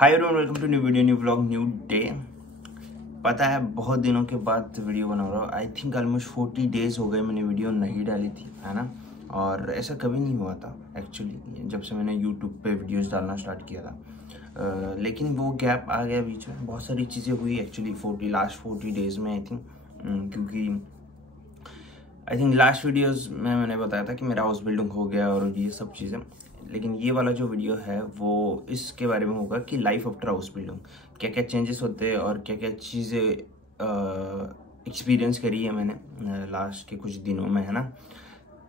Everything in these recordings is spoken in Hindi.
Hi everyone, welcome to new video, new vlog, new day. पता है बहुत दिनों के बाद वीडियो बना रहा हूँ। आई थिंक ऑलमोस्ट 40 डेज हो गए मैंने वीडियो नहीं डाली थी, है ना। और ऐसा कभी नहीं हुआ था एक्चुअली, जब से मैंने यूट्यूब पे वीडियोस डालना स्टार्ट किया था। लेकिन वो गैप आ गया बीच में। बहुत सारी चीज़ें हुई एक्चुअली लास्ट 40 डेज में आई थिंक, क्योंकि आई थिंक लास्ट वीडियोस में मैंने बताया था कि मेरा हाउस बिल्डिंग हो गया और ये सब चीज़ें। लेकिन ये वाला जो वीडियो है वो इसके बारे में होगा कि लाइफ आफ्टर हाउस बिल्डिंग क्या क्या चेंजेस होते हैं और क्या क्या चीज़ें एक्सपीरियंस करी है मैंने लास्ट के कुछ दिनों में, है ना।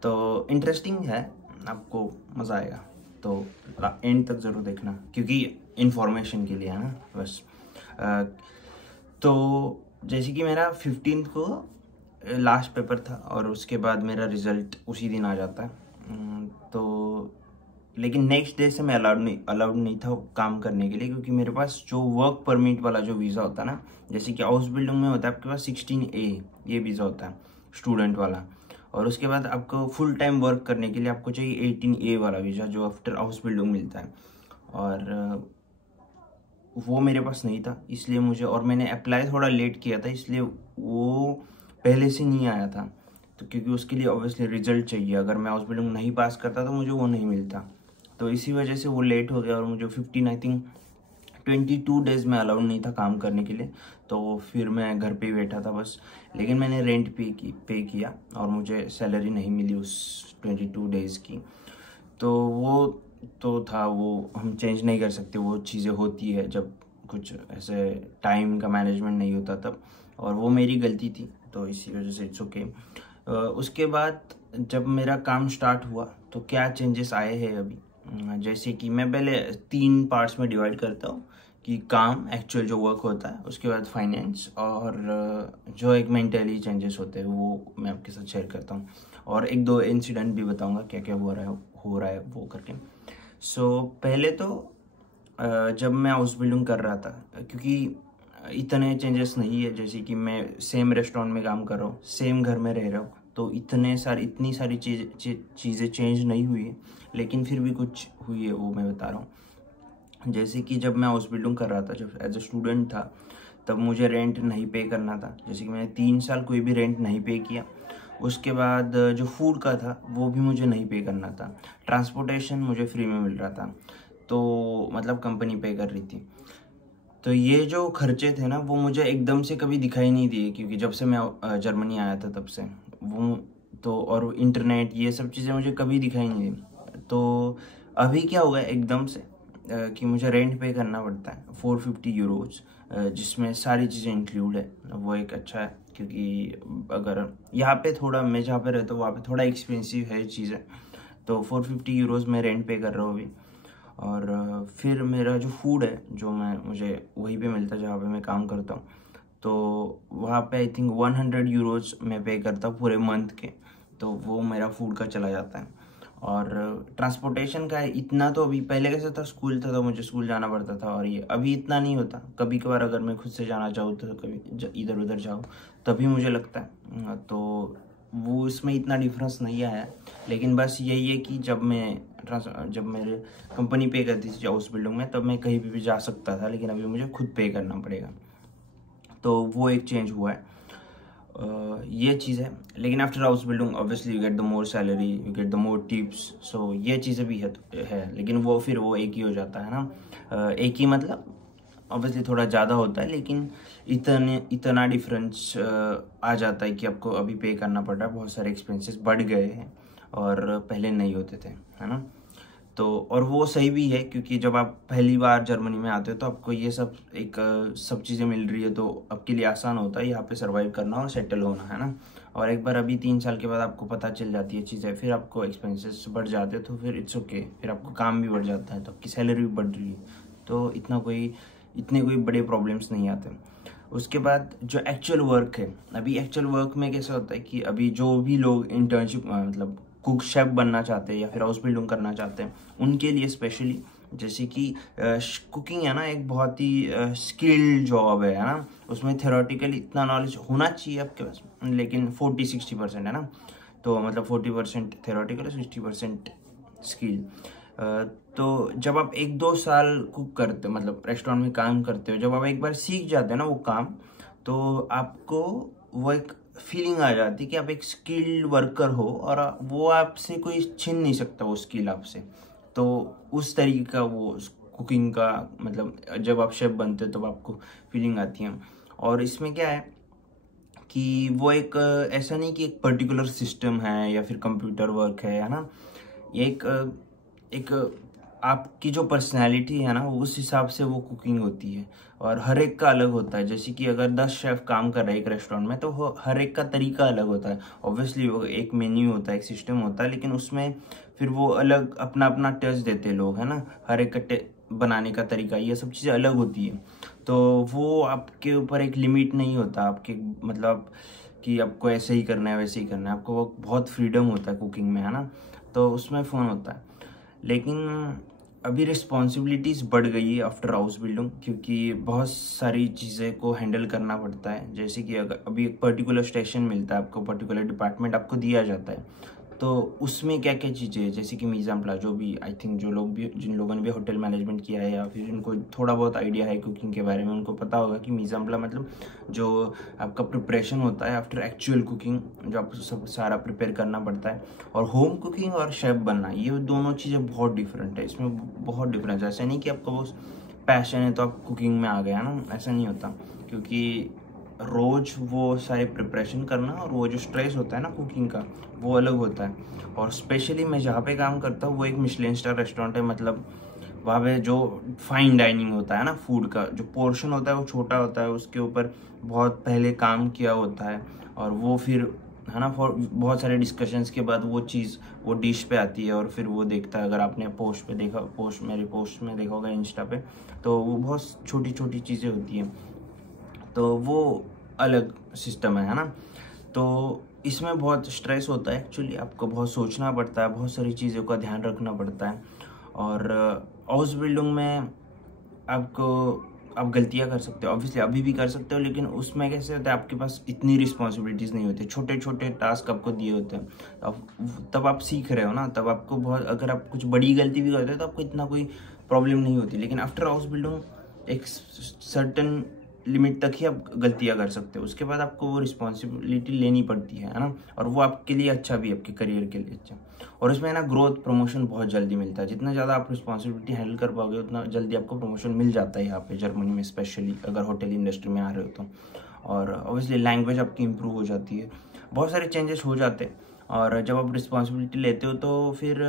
तो इंटरेस्टिंग है, आपको मज़ा आएगा, तो एंड तक ज़रूर देखना क्योंकि इन्फॉर्मेशन के लिए, है ना बस। तो जैसे कि मेरा 15 को लास्ट पेपर था और उसके बाद मेरा रिज़ल्ट उसी दिन आ जाता है। तो लेकिन नेक्स्ट डे से मैं अलाउड नहीं था काम करने के लिए, क्योंकि मेरे पास जो वर्क परमिट वाला जो वीज़ा होता है ना, जैसे कि हाउस बिल्डिंग में होता है आपके पास 16A ये वीज़ा होता है स्टूडेंट वाला। और उसके बाद आपको फुल टाइम वर्क करने के लिए आपको चाहिए 18A वाला वीज़ा जो आफ्टर हाउस बिल्डिंग मिलता है। और वो मेरे पास नहीं था, इसलिए मुझे, और मैंने अप्लाई थोड़ा लेट किया था इसलिए वो पहले से नहीं आया था। तो क्योंकि उसके लिए ऑब्वियसली रिजल्ट चाहिए, अगर मैं हाउस बिल्डिंग नहीं पास करता तो मुझे वो नहीं मिलता। तो इसी वजह से वो लेट हो गया और मुझे 15 आई थिंक 22 डेज में अलाउड नहीं था काम करने के लिए। तो फिर मैं घर पे ही बैठा था बस। लेकिन मैंने रेंट पे किया और मुझे सैलरी नहीं मिली उस 22 डेज़ की। तो वो तो था, वो हम चेंज नहीं कर सकते, वो चीज़ें होती है जब कुछ ऐसे टाइम का मैनेजमेंट नहीं होता तब, और वो मेरी गलती थी, तो इसी वजह से इट्स ओके। उसके बाद जब मेरा काम स्टार्ट हुआ तो क्या चेंजेस आए हैं अभी, जैसे कि मैं पहले 3 पार्ट्स में डिवाइड करता हूँ कि काम एक्चुअल जो वर्क होता है, उसके बाद फाइनेंस, और जो एक मेंटली चेंजेस होते हैं वो मैं आपके साथ शेयर करता हूँ, और 1-2 इंसिडेंट भी बताऊँगा क्या क्या हो रहा है वो करके। सो पहले तो जब मैं हाउस बिल्डिंग कर रहा था, क्योंकि इतने चेंजेस नहीं है, जैसे कि मैं सेम रेस्टोरेंट में काम कर रहा हूँ, सेम घर में रह रहा हूँ, तो इतनी सारी चीज़ें चेंज नहीं हुई है, लेकिन फिर भी कुछ हुई है, वो मैं बता रहा हूँ। जैसे कि जब मैं हाउस बिल्डिंग कर रहा था, जब एज अ स्टूडेंट था, तब मुझे रेंट नहीं पे करना था। जैसे कि मैंने 3 साल कोई भी रेंट नहीं पे किया। उसके बाद जो फूड का था वो भी मुझे नहीं पे करना था। ट्रांसपोर्टेशन मुझे फ्री में मिल रहा था, तो मतलब कंपनी पे कर रही थी। तो ये जो खर्चे थे ना वो मुझे एकदम से कभी दिखाई नहीं दिए, क्योंकि जब से मैं जर्मनी आया था तब से वो, तो और इंटरनेट ये सब चीज़ें मुझे कभी दिखाई नहीं दी। तो अभी क्या होगा एकदम से कि मुझे रेंट पे करना पड़ता है 450 यूरोज, जिसमें सारी चीज़ें इंक्लूड है। वो एक अच्छा है, क्योंकि अगर यहाँ पे थोड़ा, मैं जहाँ पे रहता हूँ वहाँ पे थोड़ा एक्सपेंसिव है चीज़ें, तो 450 यूरोज में रेंट पे कर रहा हूँ अभी। और फिर मेरा जो फूड है जो मुझे वहीं पे मिलता है जहाँ पे मैं काम करता हूँ, तो वहाँ पे आई थिंक 100 यूरोज मैं पे करता हूँ पूरे मंथ के, तो वो मेरा फूड का चला जाता है। और ट्रांसपोर्टेशन का इतना तो अभी, पहले कैसे था, स्कूल था तो मुझे स्कूल जाना पड़ता था, और ये अभी इतना नहीं होता। कभी कभार अगर मैं खुद से जाना चाहूँ तो कभी इधर उधर जाऊँ तभी मुझे लगता है, तो वो इसमें इतना डिफरेंस नहीं आया। लेकिन बस यही है कि जब मेरे कंपनी पे करती थी हाउस बिल्डिंग में, तब मैं कहीं भी जा सकता था, लेकिन अभी मुझे खुद पे करना पड़ेगा, तो वो एक चेंज हुआ है। ये चीज़ है। लेकिन after house building obviously you get the more salary, you get the more tips, so ये चीज़ें भी है। लेकिन वो फिर वो एक ही हो जाता है ना, एक ही मतलब ऑब्वियसली थोड़ा ज़्यादा होता है, लेकिन इतना डिफरेंस आ जाता है कि आपको अभी पे करना पड़ रहा है। बहुत सारे एक्सपेंसेस बढ़ गए हैं और पहले नहीं होते थे, है ना। तो और वो सही भी है, क्योंकि जब आप पहली बार जर्मनी में आते हो तो आपको ये सब चीज़ें मिल रही है, तो आपके लिए आसान होता है यहाँ पे सर्वाइव करना और सेटल होना, है ना। और एक बार अभी 3 साल के बाद आपको पता चल जाती है चीज़ें, फिर आपको एक्सपेंसेस बढ़ जाते हैं, तो फिर इट्स ओके, फिर आपको काम भी बढ़ जाता है, तो आपकी सैलरी भी बढ़ रही है, तो इतने कोई बड़े प्रॉब्लम्स नहीं आते। उसके बाद जो एक्चुअल वर्क है, अभी एक्चुअल वर्क में कैसा होता है कि अभी जो भी लोग इंटर्नशिप मतलब कुक शेफ बनना चाहते हैं या फिर हाउस बिल्डिंग करना चाहते हैं, उनके लिए स्पेशली, जैसे कि कुकिंग है ना, एक बहुत ही स्किल्ड जॉब है ना। उसमें थ्योरेटिकली इतना नॉलेज होना चाहिए आपके पास, लेकिन 40-60% है ना। तो मतलब 40% थ्योरेटिकल, 60% स्किल। तो जब आप 1-2 साल कुक करते हो, मतलब रेस्टोरेंट में काम करते हो, जब आप एक बार सीख जाते हो ना वो काम, तो आपको वो एक फीलिंग आ जाती है कि आप एक स्किल्ड वर्कर हो और वो आपसे कोई छीन नहीं सकता वो स्किल आपसे। तो उस तरीके का वो कुकिंग का मतलब जब आप शेफ बनते हो तो आपको फीलिंग आती है। और इसमें क्या है कि वो एक ऐसा नहीं कि एक पर्टिकुलर सिस्टम है या फिर कंप्यूटर वर्क है ना, ये एक आपकी जो पर्सनैलिटी है ना उस हिसाब से वो कुकिंग होती है और हर एक का अलग होता है। जैसे कि अगर 10 शेफ काम कर रहे हैं एक रेस्टोरेंट में तो वो हर एक का तरीका अलग होता है। ऑब्वियसली वो एक मेन्यू होता है, एक सिस्टम होता है, लेकिन उसमें फिर वो अलग अपना अपना टच देते हैं लोग, है ना। हर एक का बनाने का तरीका, ये सब चीज़ें अलग होती है। तो वो आपके ऊपर एक लिमिट नहीं होता आपके, मतलब कि आपको ऐसे ही करना है वैसे ही करना है, आपको वो बहुत फ्रीडम होता है कुकिंग में, है ना। तो उसमें फ़न होता है। लेकिन अभी रिस्पॉन्सिबिलिटीज़ बढ़ गई है आफ्टर हाउस बिल्डिंग, क्योंकि बहुत सारी चीज़ें को हैंडल करना पड़ता है। जैसे कि अगर अभी एक पर्टिकुलर स्टेशन मिलता है आपको, पर्टिकुलर डिपार्टमेंट आपको दिया जाता है, तो उसमें क्या क्या चीज़ें हैं, जैसे कि मीज़ा प्ला, जो भी आई थिंक जो लोग भी, जिन लोगों ने भी होटल मैनेजमेंट किया है या फिर जिनको थोड़ा बहुत आइडिया है कुकिंग के बारे में, उनको पता होगा कि मीज़ा प्ला मतलब जो आपका प्रिपरेशन होता है आफ्टर एक्चुअल कुकिंग, जो आपको सब सारा प्रिपेयर करना पड़ता है। और होम कुकिंग और शेफ बनना, ये दोनों चीज़ें बहुत डिफरेंट है, इसमें बहुत डिफरेंस है। ऐसा नहीं कि आपका वो पैशन है तो आप कुकिंग में आ गए, है ना, ऐसा नहीं होता। क्योंकि रोज़ वो सारे प्रिपरेशन करना और वो जो स्ट्रेस होता है ना कुकिंग का, वो अलग होता है। और स्पेशली मैं जहाँ पे काम करता हूँ वो एक मिशेलिन स्टार रेस्टोरेंट है, मतलब वहाँ पे जो फाइन डाइनिंग होता है ना, फूड का जो पोर्शन होता है वो छोटा होता है, उसके ऊपर बहुत पहले काम किया होता है और वो फिर, है ना, बहुत सारे डिस्कशंस के बाद वो चीज़ वो डिश पे आती है और फिर वो देखता है। अगर आपने पोस्ट पे देखा, मेरी पोस्ट में देखा होगा इंस्टा पे, तो वो बहुत छोटी छोटी चीज़ें होती हैं, तो वो अलग सिस्टम है ना। तो इसमें बहुत स्ट्रेस होता है एक्चुअली, आपको बहुत सोचना पड़ता है, बहुत सारी चीज़ों का ध्यान रखना पड़ता है। और हाउस बिल्डिंग में आपको, आप गलतियां कर सकते हो, ऑब्वियसली अभी भी कर सकते हो, लेकिन उसमें कैसे होता है आपके पास इतनी रिस्पॉन्सिबिलिटीज़ नहीं होती, छोटे छोटे टास्क आपको दिए होते हैं। तब आप सीख रहे हो ना, तब आपको बहुत, अगर आप कुछ बड़ी गलती भी करते हो तो आपको इतना कोई प्रॉब्लम नहीं होती। लेकिन आफ्टर हाउस बिल्डिंग एक सर्टन लिमिट तक ही आप गलतियां कर सकते हो, उसके बाद आपको वो रिस्पॉन्सिबिलिटी लेनी पड़ती है ना। और वो आपके लिए अच्छा भी, आपके करियर के लिए अच्छा। और उसमें ना ग्रोथ प्रमोशन बहुत जल्दी मिलता है, जितना ज़्यादा आप रिस्पॉन्सिबिलिटी हैंडल कर पाओगे उतना जल्दी आपको प्रमोशन मिल जाता है यहाँ पे जर्मनी में, स्पेशली अगर होटल इंडस्ट्री में आ रहे हो तो। और ऑब्वियसली लैंग्वेज आपकी इम्प्रूव हो जाती है, बहुत सारे चेंजेस हो जाते हैं। और जब आप रिस्पॉन्सिबिलिटी लेते हो तो फिर,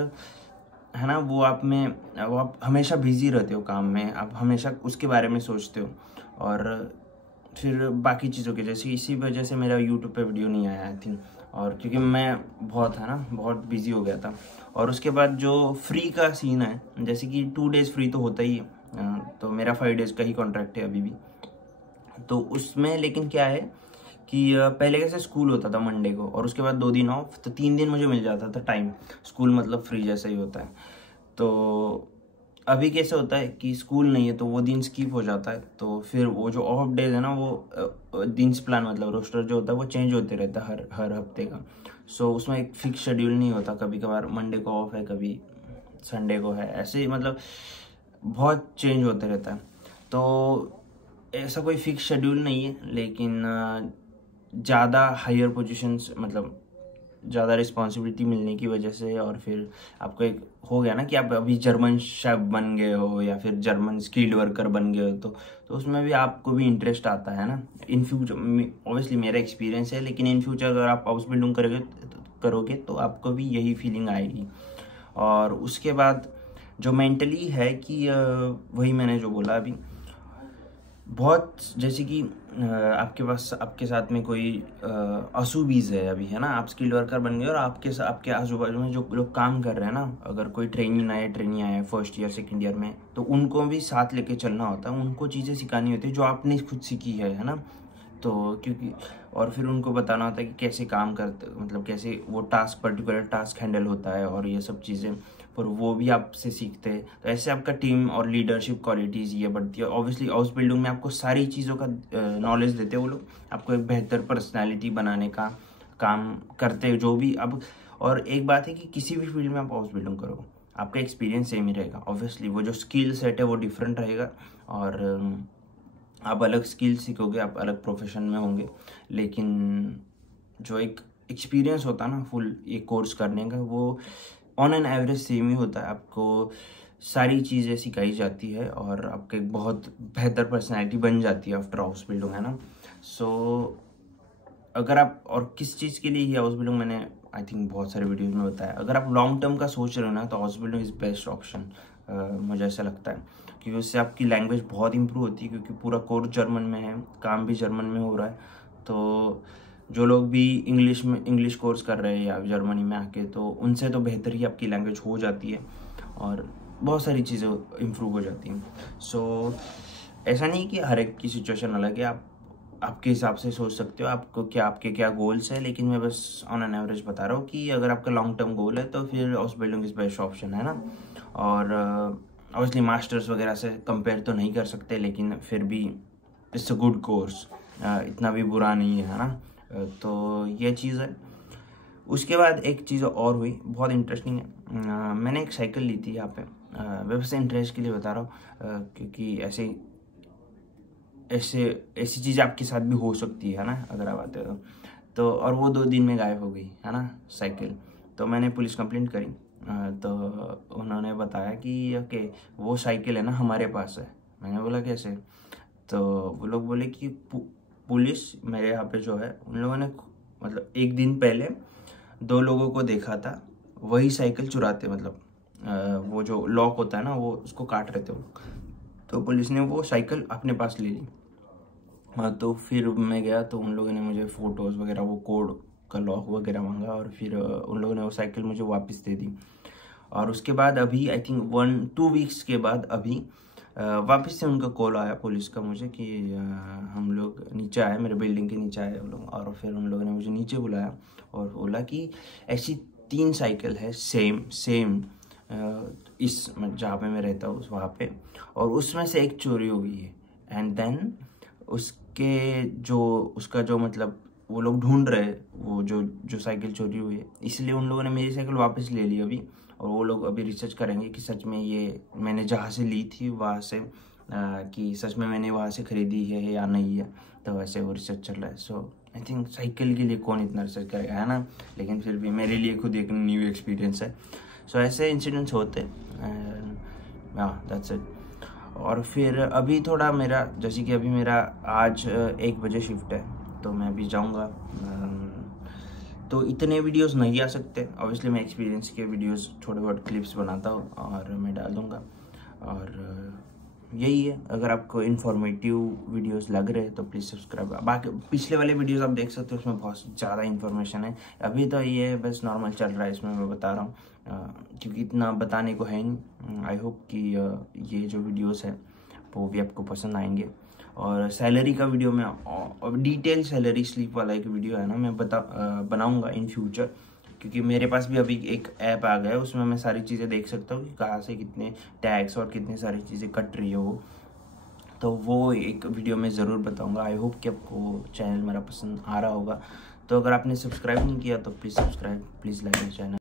है ना, वो आप हमेशा बिजी रहते हो काम में, आप हमेशा उसके बारे में सोचते हो। और फिर बाकी चीज़ों के, जैसे इसी वजह से मेरा यूट्यूब पे वीडियो नहीं आया आई थिंक, और क्योंकि मैं बहुत, है ना, बहुत बिजी हो गया था। और उसके बाद जो फ्री का सीन है, जैसे कि 2 डेज़ फ्री तो होता ही है, तो मेरा 5 डेज़ का ही कॉन्ट्रैक्ट है अभी भी। तो उसमें लेकिन क्या है कि पहले कैसे स्कूल होता था मंडे को और उसके बाद 2 दिन ऑफ, तो 3 दिन मुझे मिल जाता था टाइम। स्कूल मतलब फ्री जैसा ही होता है। तो अभी कैसे होता है कि स्कूल नहीं है तो वो दिन स्किप हो जाता है, तो फिर वो जो ऑफ डेज है ना, वो दिन प्लान मतलब रोस्टर जो होता है वो चेंज होते रहता है हर हफ्ते का। सो उसमें एक फिक्स शेड्यूल नहीं होता, कभी कभार मंडे को ऑफ है, कभी संडे को है, ऐसे ही मतलब बहुत चेंज होते रहता है। तो ऐसा कोई फिक्स शेड्यूल नहीं है, लेकिन ज़्यादा हायर पोजीशंस, मतलब ज़्यादा रिस्पॉन्सिबिलिटी मिलने की वजह से, और फिर आपको एक हो गया ना कि आप अभी जर्मन शेफ बन गए हो या फिर जर्मन स्किल्ड वर्कर बन गए हो, तो उसमें भी आपको भी इंटरेस्ट आता है ना। इन फ्यूचर ऑब्वियसली मेरा एक्सपीरियंस है, लेकिन इन फ्यूचर अगर आप हाउस बिल्डिंग करोगे तो आपको भी यही फीलिंग आएगी। और उसके बाद जो मेंटली है कि वही मैंने जो बोला अभी, बहुत, जैसे कि आपके साथ में कोई असूबीज़ है अभी, है ना, आप स्किल्ड वर्कर बन गए और आपके आजू बाजू में जो लोग काम कर रहे हैं ना, अगर कोई ट्रेनी आए फर्स्ट ईयर सेकंड ईयर में, तो उनको भी साथ लेके चलना होता है, उनको चीज़ें सिखानी होती है जो आपने खुद सीखी है ना। तो क्योंकि, और फिर उनको बताना होता है कि कैसे काम करते, मतलब कैसे वो पर्टिकुलर टास्क हैंडल होता है और ये सब चीज़ें, पर वो भी आपसे सीखते हैं। तो ऐसे आपका टीम और लीडरशिप क्वालिटीज़ ये बढ़ती है। ऑब्वियसली हाउस बिल्डिंग में आपको सारी चीज़ों का नॉलेज देते हैं वो लोग, आपको एक बेहतर पर्सनैलिटी बनाने का काम करते हैं जो भी अब। और एक बात है कि किसी भी फील्ड में आप हाउस बिल्डिंग करो, आपका एक्सपीरियंस सेम ही रहेगा। ऑब्वियसली वो जो स्किल सेट है वो डिफरेंट रहेगा, और आप अलग स्किल सीखोगे, आप अलग प्रोफेशन में होंगे, लेकिन जो एक एक्सपीरियंस होता है ना फुल एक कोर्स करने का, वो ऑन एन एवरेज सेम ही होता है। आपको सारी चीज़ें सिखाई जाती है और आपके बहुत बेहतर पर्सनैलिटी बन जाती है आफ्टर हाउस बिल्डिंग, है ना। सो अगर आप, और किस चीज़ के लिए ही हाउस बिल्डिंग, मैंने आई थिंक बहुत सारे वीडियोज़ में बताया, अगर आप लॉन्ग टर्म का सोच रहे हो ना तो house building is best option, मुझे ऐसा लगता है, क्योंकि उससे आपकी लैंग्वेज बहुत इंप्रूव होती है, क्योंकि पूरा कोर्स जर्मन में है, काम भी जर्मन में हो रहा है। तो जो लोग भी इंग्लिश कोर्स कर रहे हैं या जर्मनी में आके, तो उनसे तो बेहतर ही आपकी लैंग्वेज हो जाती है और बहुत सारी चीज़ें इम्प्रूव हो जाती हैं। सो ऐसा नहीं कि हर एक की सिचुएशन अलग है, आप आपके हिसाब से सोच सकते हो आपको आपके क्या गोल्स है, लेकिन मैं बस ऑन एन एवरेज बता रहा हूँ कि अगर आपका लॉन्ग टर्म गोल है तो फिर house building is best option, है ना। और ऑब्वियसली मास्टर्स वगैरह से कंपेयर तो नहीं कर सकते, लेकिन फिर भी इट्स अ गुड कोर्स, इतना भी बुरा नहीं है ना। तो ये चीज़ है। उसके बाद एक चीज़ और हुई बहुत इंटरेस्टिंग है, मैंने एक साइकिल ली थी यहाँ पे, मैं बस इंटरेस्ट के लिए बता रहा हूँ, क्योंकि ऐसी चीज़ आपके साथ भी हो सकती है ना अगर आप आते हो तो। और वो 2 दिन में गायब हो गई, है ना साइकिल। तो मैंने पुलिस कंप्लेंट करी, तो उन्होंने बताया कि ओके वो साइकिल है ना हमारे पास है। मैंने बोला कैसे? तो वो लोग बोले कि पुलिस मेरे यहाँ पे जो है, उन लोगों ने मतलब 1 दिन पहले 2 लोगों को देखा था वही साइकिल चुराते, मतलब वो जो लॉक होता है ना वो उसको काट रहे थे वो। तो पुलिस ने वो साइकिल अपने पास ले ली। हाँ, तो फिर मैं गया तो उन लोगों ने मुझे फ़ोटोज़ वगैरह, वो कोड का लॉक वगैरह मांगा, और फिर उन लोगों ने वो साइकिल मुझे वापस दे दी। और उसके बाद अभी आई थिंक 1-2 वीक्स के बाद अभी वापस से उनका कॉल आया पुलिस का मुझे कि हम लोग नीचे आए, मेरे बिल्डिंग के नीचे आए वो लोग, और फिर उन लोगों ने मुझे नीचे बुलाया और बोला कि ऐसी 3 साइकिल है सेम इस जहाँ पे मैं रहता हूँ वहाँ पे, और उसमें से एक चोरी हो गई है। एंड देन उसका जो मतलब वो लोग ढूंढ रहे हैं वो जो साइकिल चोरी हुई है, इसलिए उन लोगों ने मेरी साइकिल वापस ले ली अभी। और वो लोग अभी रिसर्च करेंगे कि सच में ये मैंने जहाँ से ली थी वहाँ से कि सच में मैंने वहाँ से ख़रीदी है या नहीं है। तो वैसे वो रिसर्च चल रहा है। सो आई थिंक साइकिल के लिए कौन इतना रिसर्च करेगा, है ना। लेकिन फिर भी मेरे लिए खुद एक न्यू एक्सपीरियंस है। सो ऐसे इंसिडेंट्स होते हैं, दैट्स इट। और फिर अभी थोड़ा मेरा, जैसे कि अभी मेरा आज 1 बजे शिफ्ट है, तो मैं अभी जाऊंगा। तो इतने वीडियोस नहीं आ सकते, ऑब्वियसली मैं एक्सपीरियंस के वीडियोस थोड़े बहुत क्लिप्स बनाता हूँ और मैं डाल दूँगा। और यही है, अगर आपको इन्फॉर्मेटिव वीडियोस लग रहे हैं तो प्लीज़ सब्सक्राइब। बाकी पिछले वाले वीडियोस आप देख सकते हो, उसमें बहुत ज़्यादा इन्फॉर्मेशन है। अभी तो ये बस नॉर्मल चल रहा है, इसमें मैं बता रहा हूँ क्योंकि इतना बताने को है नहीं। आई होप कि ये जो वीडियोस है वो भी आपको पसंद आएंगे। और सैलरी का वीडियो में डिटेल सैलरी स्लिप वाला एक वीडियो है ना, मैं बनाऊँगा इन फ्यूचर, क्योंकि मेरे पास भी अभी एक ऐप आ गया है, उसमें मैं सारी चीज़ें देख सकता हूँ कि कहाँ से कितने टैक्स और कितनी सारी चीज़ें कट रही है वो। तो वो एक वीडियो में ज़रूर बताऊँगा। आई होप कि आपको चैनल मेरा पसंद आ रहा होगा। तो अगर आपने सब्सक्राइब नहीं किया तो please subscribe, please like my channel.